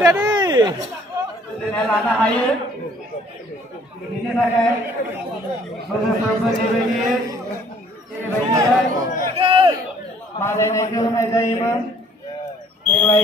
ready. Lana hayu, ini pakai beberapa DVD, mana yang itu mana ini, ini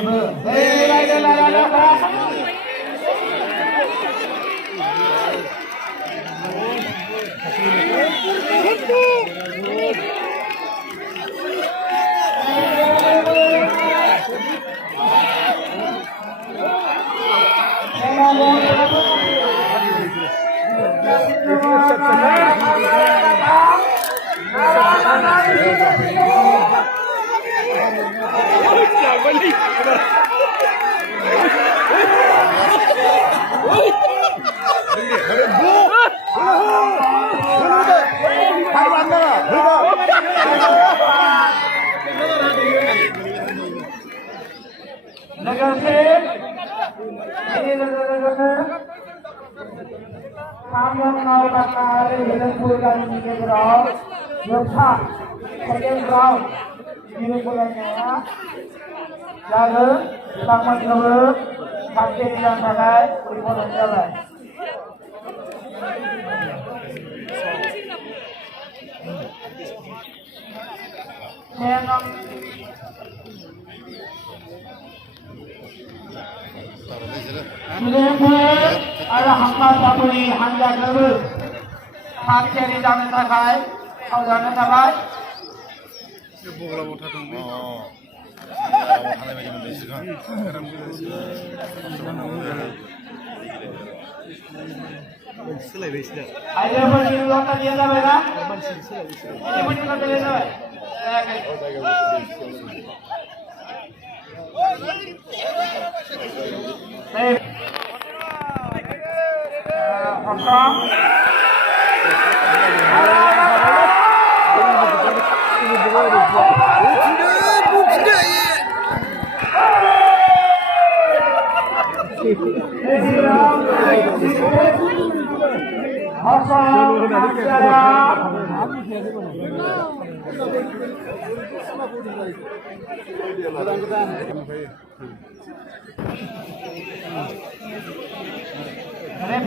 Kami menawarkan hari ini bulan ini berau, lupa, second round ini bulannya, lalu sama dulu, kaki yang pakai bulan jalan. Ada hamba tapuri handa dulu, hak cari jangan terkai, kau jangan terkai. Ayo berdiri lokal dia dah berah. Ini berdiri lokal dia dah.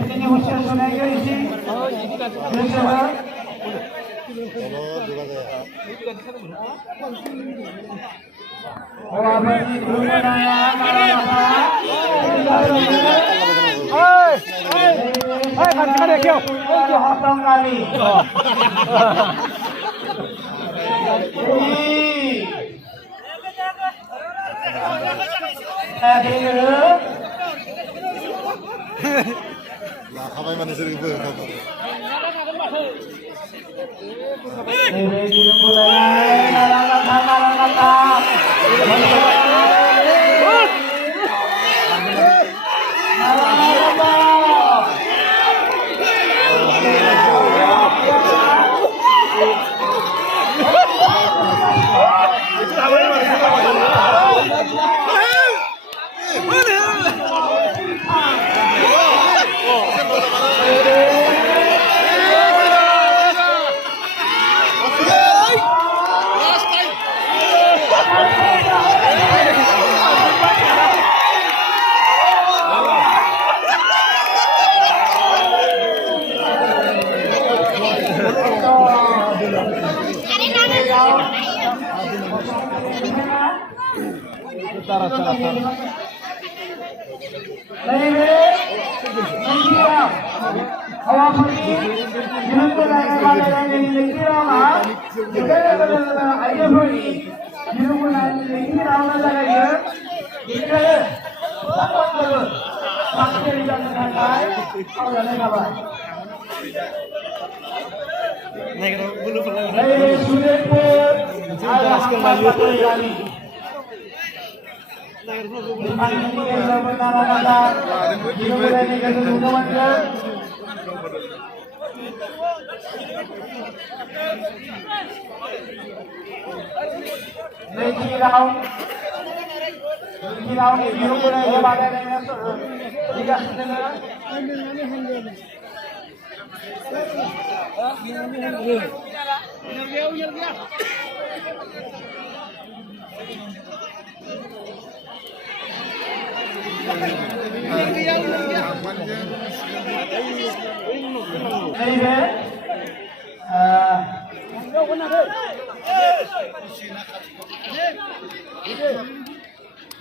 Ini usia sunai ke isi? 가만히 만드시는 게 뭐예요? नैबे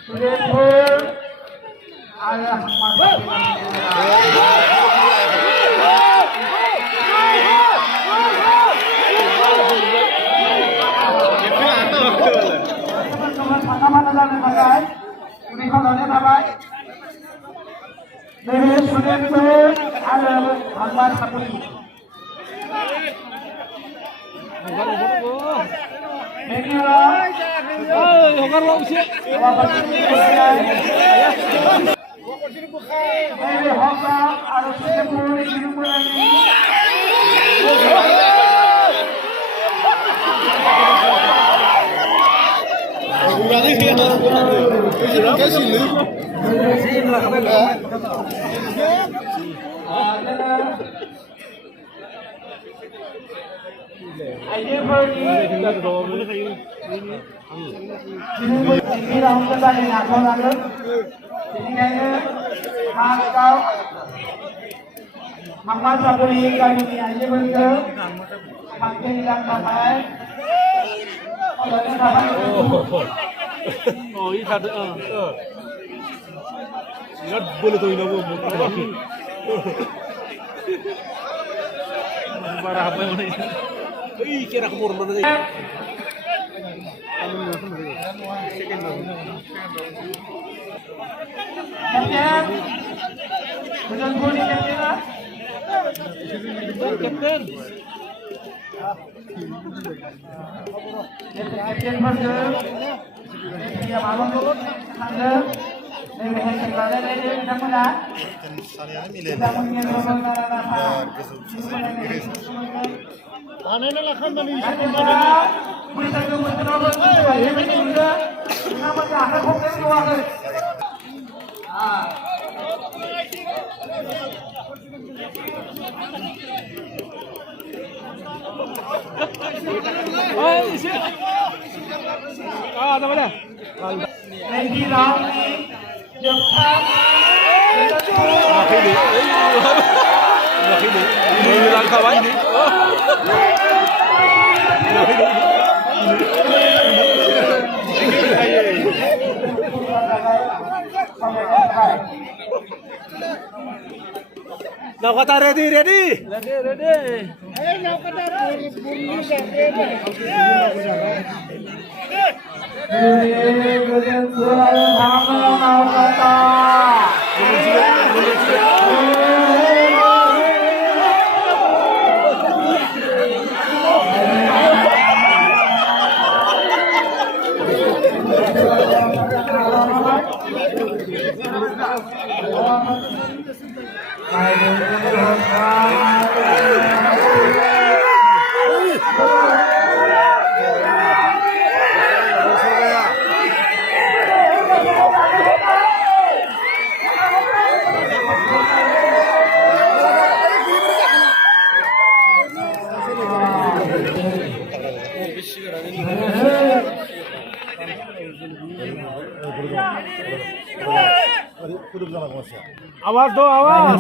सुरेशपुर आरो थांखामानो जानो थाखाय गुरै खालामनाय थाबाय नैबे सुरेशपुर आरो हांबार सापुरि नैबे हंसा आरो सुरेशपुर गिरुपुरानि आइजोफोरनि रावखौ जानो नाजानांगोन बेनिखायनो मार्चआव हांमा सापुरि गामिनि आइजोफोरखौ हांखोनि थाखाय Oh, ini ada. Ingat boleh tuh ini aku. Parah apa yang ini? Ih, kira keburu banget. Kapten, benar boleh kapten? Kapten. Kapten bergerak. Dia malam tu tangga. Nebe hektar berada di dalam mana? Dalam yang berada Aneh lah kan dari sini. Kita tu mesti nak buat. Ini juga. Nama dah ada kopi dua kali. Apa namanya? Lagi round ni Jepang. Ini langkah baik ni. Now kata ready. Ready. Ayo now kata bunyi Awas do, awas.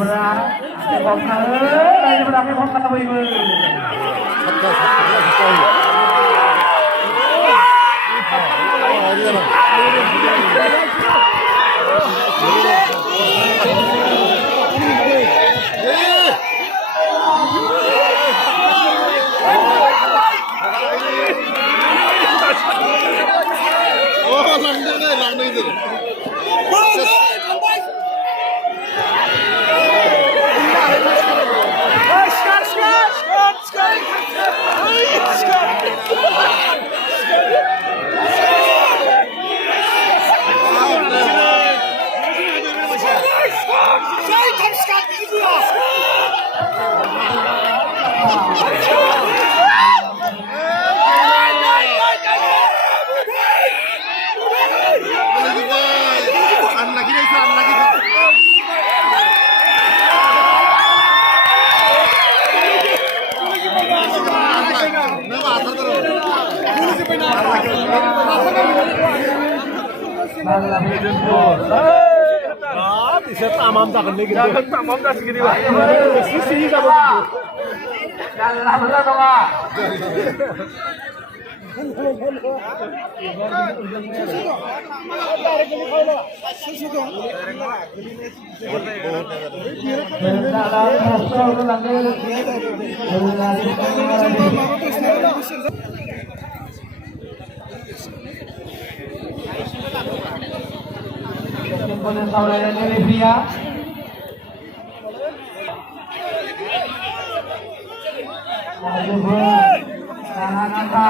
bisa tamam tak ini gitu. Tamam tak segini Pak. Sisi sama gitu. Kalah betul Pak. Tahan angka.